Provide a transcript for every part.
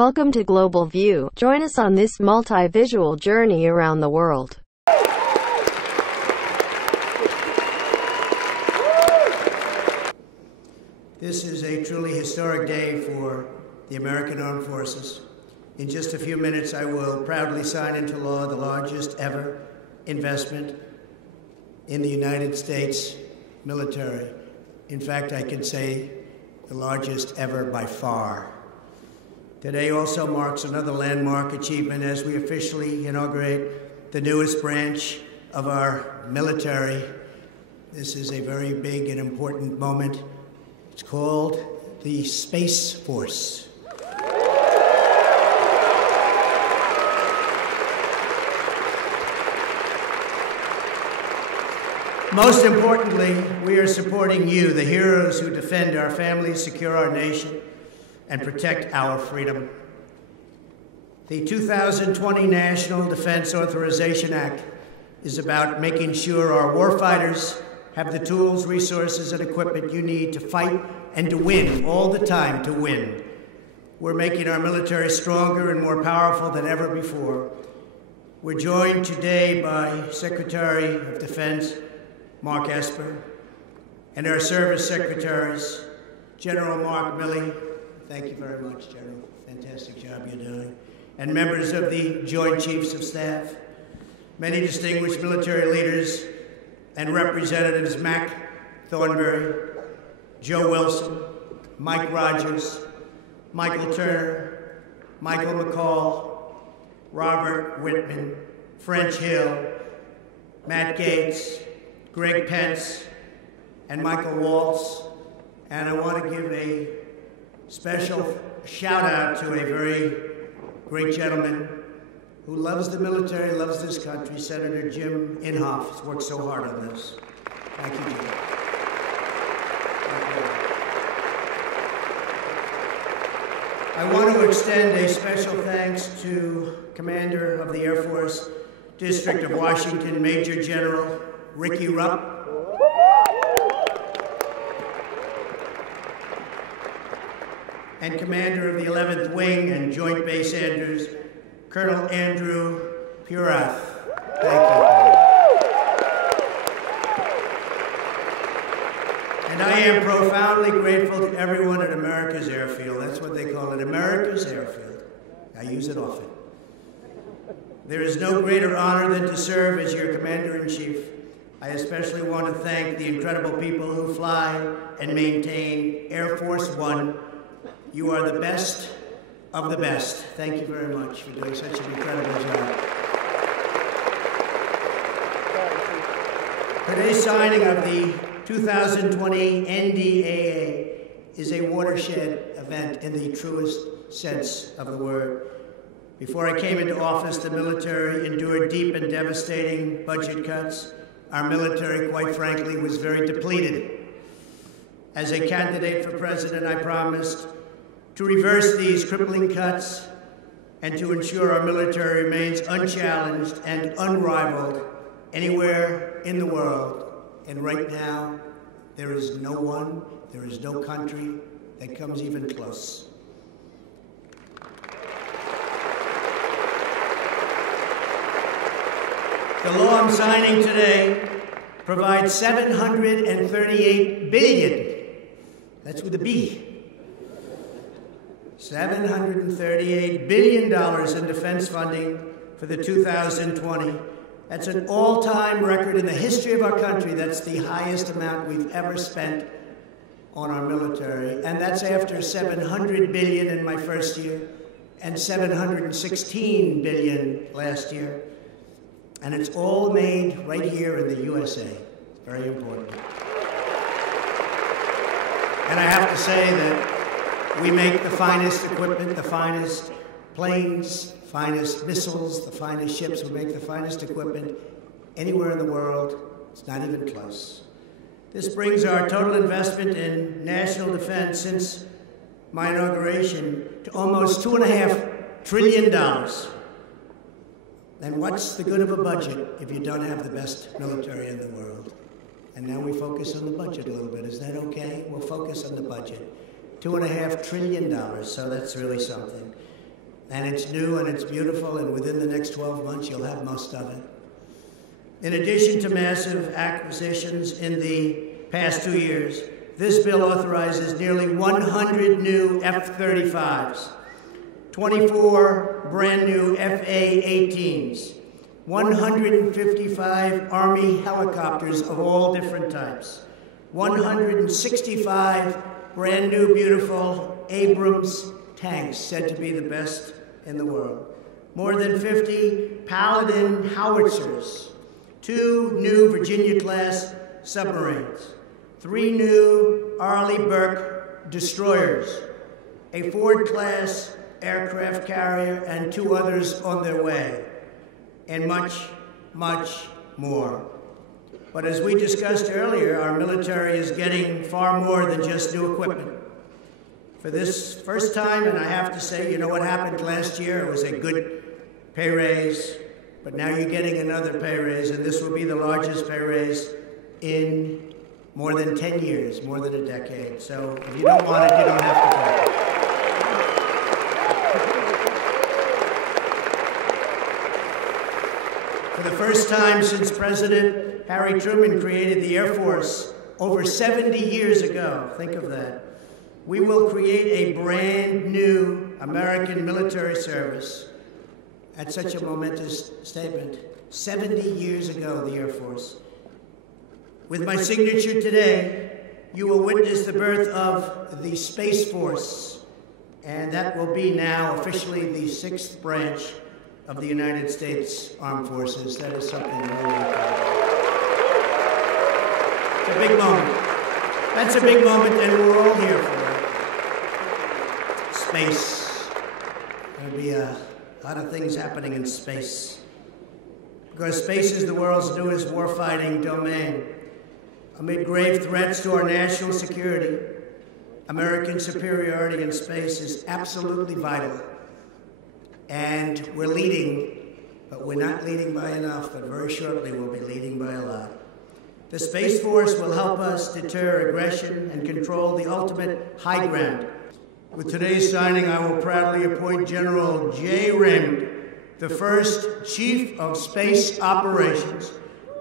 Welcome to Global View. Join us on this multi-visual journey around the world. This is a truly historic day for the American Armed Forces. In just a few minutes, I will proudly sign into law the largest ever investment in the United States military. In fact, I can say the largest ever by far. Today also marks another landmark achievement as we officially inaugurate the newest branch of our military. This is a very big and important moment. It's called the Space Force. Most importantly, we are supporting you, the heroes who defend our families, secure our nation, and protect our freedom. The 2020 National Defense Authorization Act is about making sure our warfighters have the tools, resources, and equipment you need to fight and to win, all the time to win. We're making our military stronger and more powerful than ever before. We're joined today by Secretary of Defense Mark Esper and our service secretaries, General Mark Milley. Thank you very much, General. Fantastic job you're doing. And members of the Joint Chiefs of Staff, many distinguished military leaders and representatives, Mac Thornberry, Joe Wilson, Mike Rogers, Michael Turner, Michael McCall, Robert Whitman, French Hill, Matt Gaetz, Greg Pence, and Michael Waltz. And I want to give a special shout out to a very great gentleman who loves the military, loves this country, Senator Jim Inhofe. He's worked so hard on this. Thank you, Jim. I want to extend a special thanks to Commander of the Air Force, District of Washington, Major General Ricky Rupp. And Commander of the 11th Wing and Joint Base Andrews, Colonel Andrew Purath. Thank you, Colonel. And I am profoundly grateful to everyone at America's Airfield. That's what they call it, America's Airfield. I use it often. There is no greater honor than to serve as your Commander-in-Chief. I especially want to thank the incredible people who fly and maintain Air Force One. You are the best of the best. Thank you very much for doing such an incredible job. Today's signing of the 2020 NDAA is a watershed event in the truest sense of the word. Before I came into office, the military endured deep and devastating budget cuts. Our military, quite frankly, was very depleted. As a candidate for president, I promised to reverse these crippling cuts and to ensure our military remains unchallenged and unrivaled anywhere in the world. And right now, there is no one, there is no country that comes even close. The law I'm signing today provides $738 billion. That's with a B. $738 billion in defense funding for the 2020. That's an all-time record in the history of our country. That's the highest amount we've ever spent on our military. And that's after $700 billion in my first year and $716 billion last year. And it's all made right here in the USA. It's very important. And I have to say that we make the finest equipment, the finest planes, finest missiles, the finest ships. We make the finest equipment anywhere in the world. It's not even close. This brings our total investment in national defense since my inauguration to almost $2.5 trillion. And what's the good of a budget if you don't have the best military in the world? And now we focus on the budget a little bit. Is that okay? We'll focus on the budget. $2.5 trillion, so that's really something. and it's new and it's beautiful, and within the next 12 months you'll have most of it. In addition to massive acquisitions in the past 2 years, this bill authorizes nearly 100 new F-35s, 24 brand new FA-18s, 155 Army helicopters of all different types, 165 brand new beautiful Abrams tanks, said to be the best in the world, more than 50 Paladin howitzers, 2 new Virginia-class submarines, 3 new Arleigh Burke destroyers, a Ford-class aircraft carrier, and 2 others on their way, and much, much more. But as we discussed earlier, our military is getting far more than just new equipment. For this first time, and I have to say, you know what happened last year? It was a good pay raise, but now you're getting another pay raise, and this will be the largest pay raise in more than 10 years, more than a decade. So if you don't want it, you don't have to take it. For the first time since President Harry Truman created the Air Force over 70 years ago, think of that, we will create a brand new American military service. That's such a momentous statement. 70 years ago, the Air Force. With my signature today, you will witness the birth of the Space Force, and that will be now officially the 6th branch of the United States Armed Forces. That is something really important. It's a big moment. That's a big moment, and we're all here for it. Space. There'll be a lot of things happening in space, because space is the world's newest warfighting domain. Amid grave threats to our national security, American superiority in space is absolutely vital. And we're leading, but we're not leading by enough, but very shortly we'll be leading by a lot. The Space Force will help us deter aggression and control the ultimate high ground. With today's signing, I will proudly appoint General J. Raymond, the first Chief of Space Operations,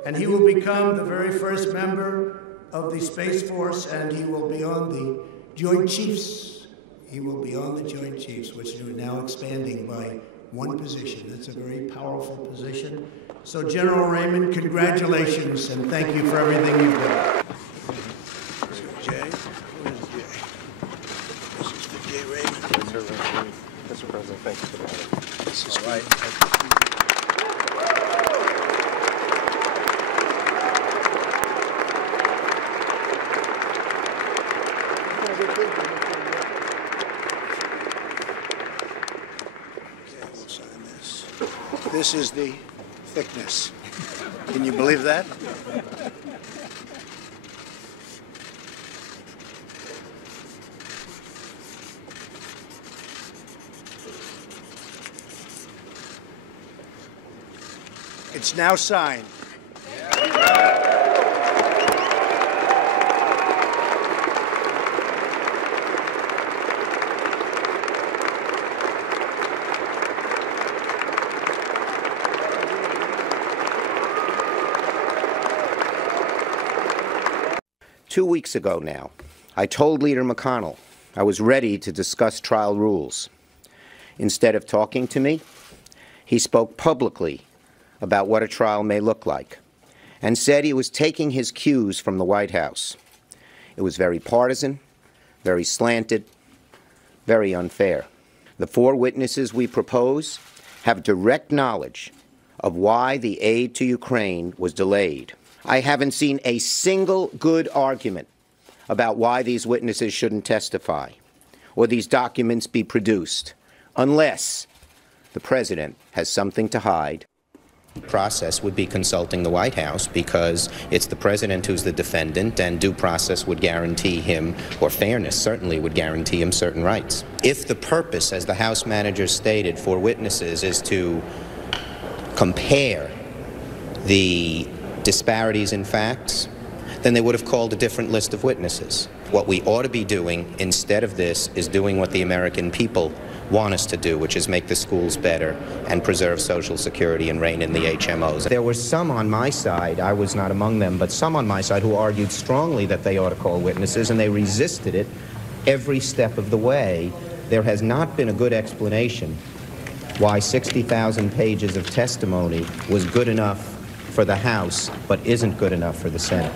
and he will become the very first member of the Space Force, and he will be on the Joint Chiefs. He will be on the Joint Chiefs, which are now expanding by 1 position. That's a very powerful position. So, General Raymond, congratulations, and thank you for everything you've done. Jay? Where's Jay? This is for Jay Raymond. Mr. President, thank you for that. This is right. This is the thickness. Can you believe that? It's now signed. 2 weeks ago now, I told Leader McConnell I was ready to discuss trial rules. Instead of talking to me, he spoke publicly about what a trial may look like and said he was taking his cues from the White House. It was very partisan, very slanted, very unfair. The 4 witnesses we propose have direct knowledge of why the aid to Ukraine was delayed. I haven't seen a single good argument about why these witnesses shouldn't testify or these documents be produced, unless the President has something to hide. The process would be consulting the White House because it's the President who's the defendant, and due process would guarantee him, or fairness certainly would guarantee him, certain rights. If the purpose, as the House manager stated, for witnesses is to compare the disparities in facts, then they would have called a different list of witnesses. What we ought to be doing instead of this is doing what the American people want us to do, which is make the schools better and preserve Social Security and rein in the HMOs. There were some on my side, I was not among them, but some on my side who argued strongly that they ought to call witnesses, and they resisted it every step of the way. There has not been a good explanation why 60,000 pages of testimony was good enough for the House, but isn't good enough for the Senate.